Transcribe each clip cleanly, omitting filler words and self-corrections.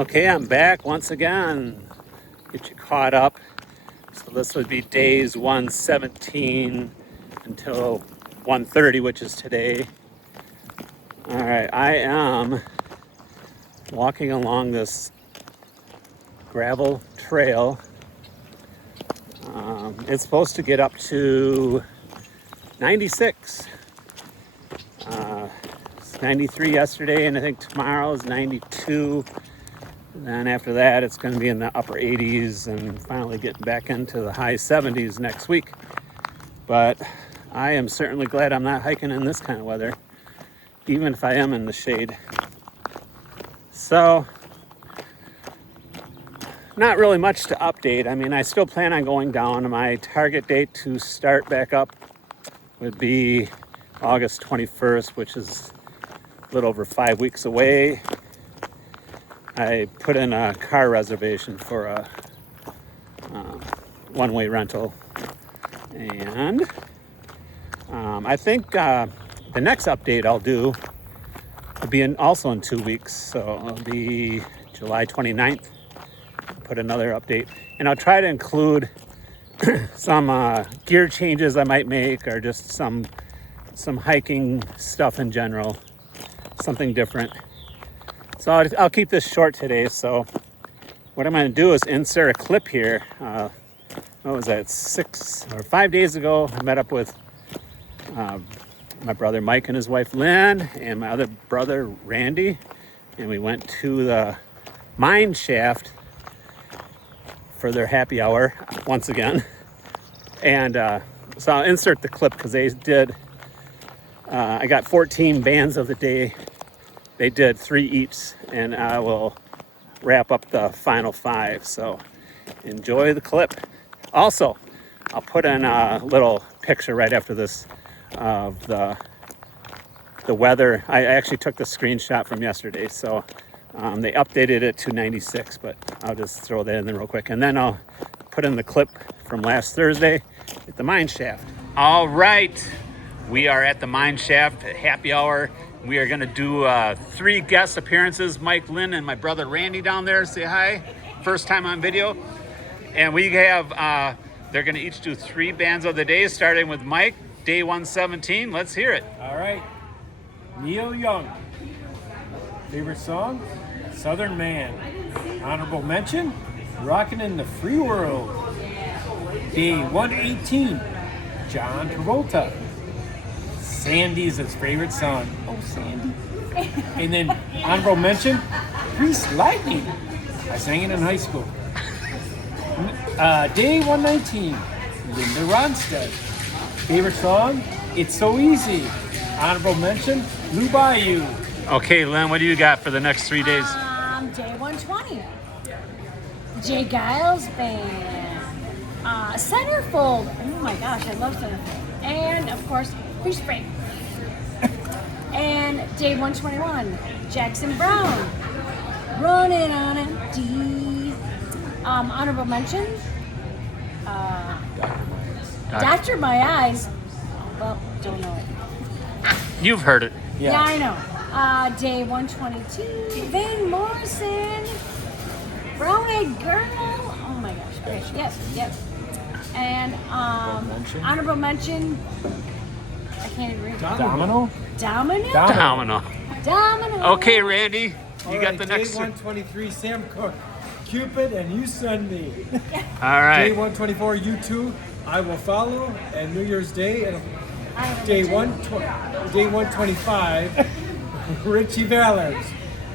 Okay, I'm back once again. Get you caught up. So this would be days 117 until 130, which is today. All right, I am walking along this gravel trail. It's supposed to get up to 96. It's 93 yesterday, and I think tomorrow is 92. And then after that, it's going to be in the upper 80s and finally getting back into the high 70s next week. But I am certainly glad I'm not hiking in this kind of weather, even if I am in the shade. So, not really much to update. I mean, I still plan on going down. My target date to start back up would be August 21st, which is a little over 5 weeks away. I put in a car reservation for a one-way rental. And I think the next update I'll do will be also in 2 weeks. So it'll be July 29th. Put another update. And I'll try to include some gear changes I might make, or just some hiking stuff in general. Something different. So I'll keep this short today. So what I'm going to do is insert a clip here. What was that, 6 or 5 days ago? I met up with my brother Mike and his wife Lynn and my other brother Randy, and we went to the mine shaft for their happy hour once again. And so I'll insert the clip because they did, I got 14 bands of the day. They did 3 each, and I will wrap up the final 5. So enjoy the clip. Also, I'll put in a little picture right after this of the weather. I actually took the screenshot from yesterday, so they updated it to 96, but I'll just throw that in there real quick. And then I'll put in the clip from last Thursday at the mine shaft. All right, we are at the mine shaft at happy hour. We are going to do 3 guest appearances. Mike, Lynn, and my brother Randy down there. Say hi. First time on video. And we have, they're going to each do 3 bands of the day, starting with Mike, day 117. Let's hear it. All right. Neil Young. Favorite song? Southern Man. Honorable mention? Rockin' in the Free World. Day 118. John Travolta. Sandy's his favorite song. Oh, Sandy. And then honorable mention, Grease Lightning. I sang it in high school. Day 119, Linda Ronstadt. Favorite song, It's So Easy. Honorable mention, Blue Bayou. Okay, Lynn, what do you got for the next 3 days? Day 120. Jay Giles Band. Centerfold. Oh my gosh, I love Centerfold. And of course, Free Spring. And day 121, Jackson Brown. Running on empty. Honorable mention, Dr. My Eyes. Well, don't know it. You've heard it. Yeah, I know. Day 122, Van Morrison. Brown-Eyed Girl. Oh my gosh. Okay. Yep. And honorable mention, I can't even read. Domino. Okay, Randy, you got the next Day 123, Sam Cooke. Cupid and You Send Me. All right. Day 124, U2, I Will Follow, and New Year's Day. And day 125, Richie Valens.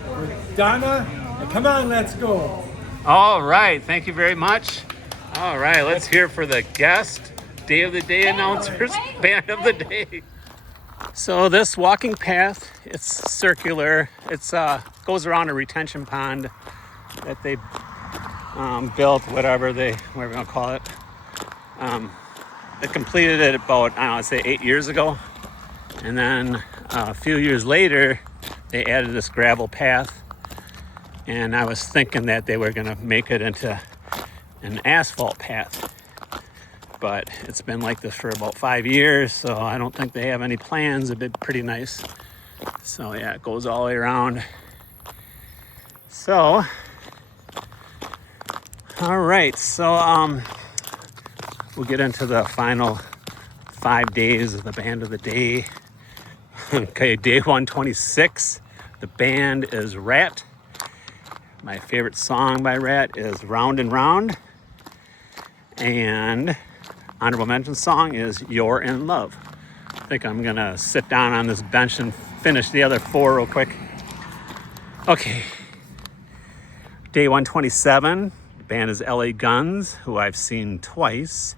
With Donna, and come on, let's go. All right, thank you very much. All right, let's hear for the guest, day of the day announcers, band of the day. So this walking path, it's circular. It's goes around a retention pond that they built, whatever you want to call it. They completed it about, I don't know, say 8 years ago. And then a few years later, they added this gravel path. And I was thinking that they were going to make it into an asphalt path. But it's been like this for about 5 years, so I don't think they have any plans. It'd be pretty nice. So yeah, it goes all the way around. So All right, so we'll get into the final 5 days of the band of the day. Okay, day 126. The band is Rat. My favorite song by Rat is Round and Round. And honorable mention song is You're in Love. I think I'm gonna sit down on this bench and finish the other 4 real quick. Okay. Day 127. The band is LA Guns, who I've seen twice.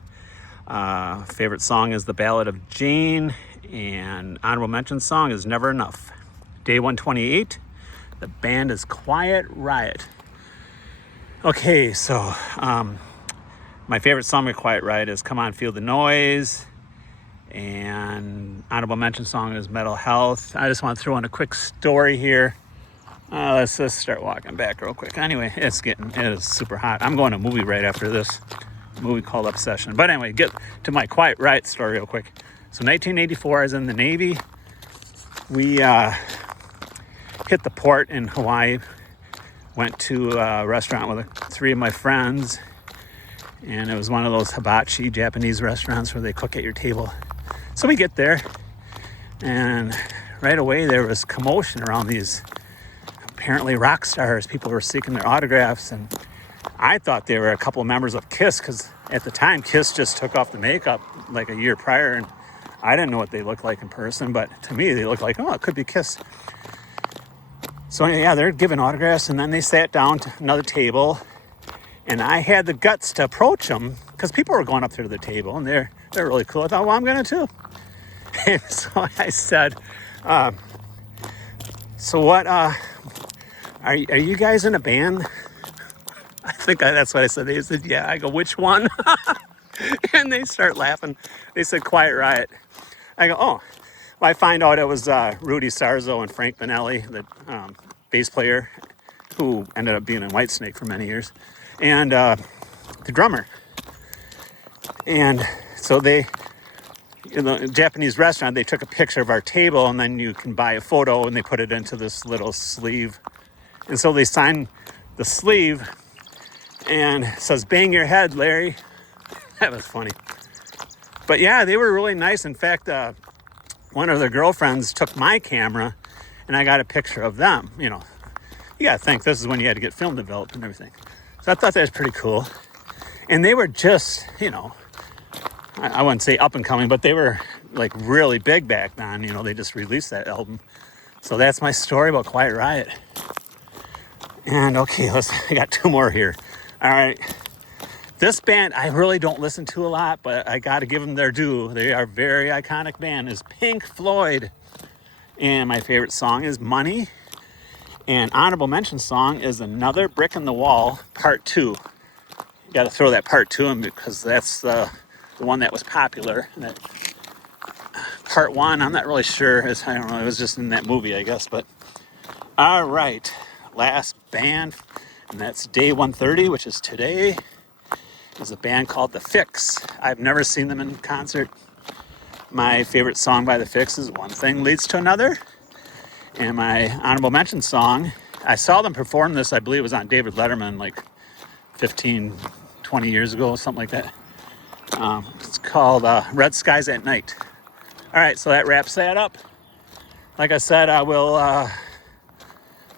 Favorite song is The Ballad of Jane, and honorable mention song is Never Enough. Day 128, the band is Quiet Riot. Okay, so my favorite song by Quiet Riot is Come On Feel the Noise, and honorable mention song is Mental Health. I just want to throw in a quick story here. Let's just start walking back real quick. Anyway, it is super hot. I'm going to a movie right after this, a movie called Obsession. But anyway, get to my Quiet Riot story real quick. So 1984, I was in the Navy. We hit the port in Hawaii, went to a restaurant with 3 of my friends, and it was one of those hibachi Japanese restaurants where they cook at your table. So we get there, and right away there was commotion around these apparently rock stars. People were seeking their autographs, and I thought they were a couple of members of Kiss, because at the time Kiss just took off the makeup like a year prior, and I didn't know what they looked like in person, but to me they looked like, oh, it could be Kiss. So yeah, they're giving autographs, and then they sat down to another table, and I had the guts to approach them because people were going up there to the table, and they're really cool. I thought, well, I'm gonna too. And so I said, so what? Are you guys in a band? I think that's what I said. They said, yeah. I go, which one? And they start laughing. They said Quiet Riot. I go, oh. Well, I find out it was Rudy Sarzo and Frank Benelli, the bass player, who ended up being in Whitesnake for many years, and the drummer. And so they, in the Japanese restaurant, they took a picture of our table, and then you can buy a photo, and they put it into this little sleeve. And so they signed the sleeve, and it says, "Bang your head, Larry." That was funny. But yeah, they were really nice. In fact, one of their girlfriends took my camera, and I got a picture of them. You know, you gotta think this is when you had to get film developed and everything. So I thought that was pretty cool. And they were just, you know, I wouldn't say up and coming, but they were like really big back then. You know, they just released that album. So that's my story about Quiet Riot. And okay, I got 2 more here. All right. This band I really don't listen to a lot, but I got to give them their due. They are a very iconic band. Is Pink Floyd. And my favorite song is Money. And honorable mention song is Another Brick in the Wall, Part 2. You got to throw that Part 2 in because that's the one that was popular. That Part 1, I'm not really sure. I don't know. It was just in that movie, I guess. But all right. Last band, and that's day 130, which is today, is a band called The Fix. I've never seen them in concert. My favorite song by The Fix is One Thing Leads to Another. And my honorable mention song, I saw them perform this, I believe it was on David Letterman like 15, 20 years ago, something like that. It's called Red Skies at Night. All right, so that wraps that up. Like I said, I will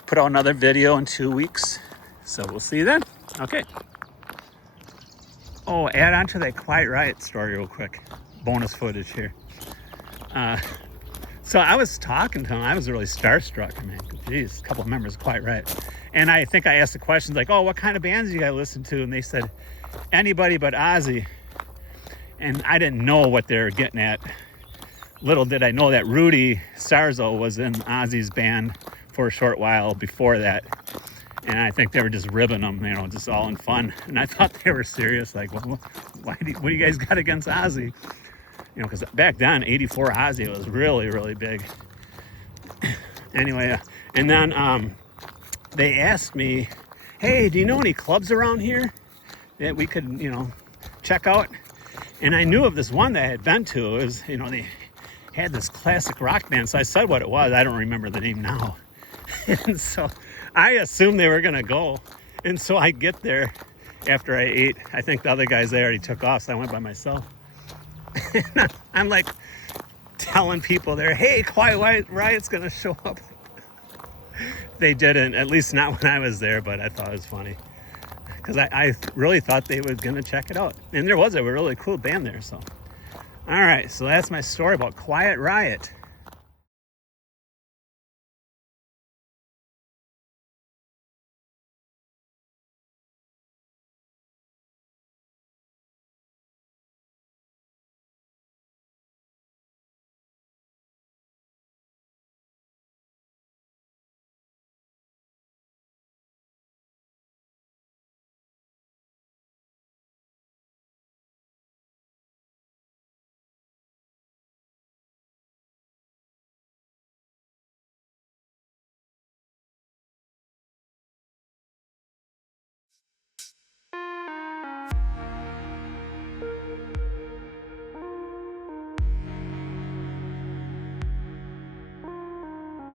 put out another video in 2 weeks. So we'll see you then. Okay. Oh, add on to that Quiet Riot story real quick. Bonus footage here. So I was talking to him. I was really starstruck. I mean, geez, a couple of members of Quiet Riot. And I think I asked the questions like, oh, what kind of bands do you guys listen to? And they said, anybody but Ozzy. And I didn't know what they were getting at. Little did I know that Rudy Sarzo was in Ozzy's band for a short while before that. And I think they were just ribbing them, you know, just all in fun. And I thought they were serious, like, well, what do you guys got against Ozzy? You know, because back then, 84 Ozzy was really, really big. Anyway, and then they asked me, hey, do you know any clubs around here that we could, you know, check out? And I knew of this one that I had been to. It was, you know, they had this classic rock band. So I said what it was. I don't remember the name now. And so I assumed they were going to go. And so I get there, after I ate. I think the other guys they already took off, so I went by myself. I'm like telling people there, hey, Quiet Riot's gonna show up. They didn't, at least not when I was there, but I thought it was funny. Because I really thought they were gonna check it out. And there was a really cool band there, so. All right, so that's my story about Quiet Riot.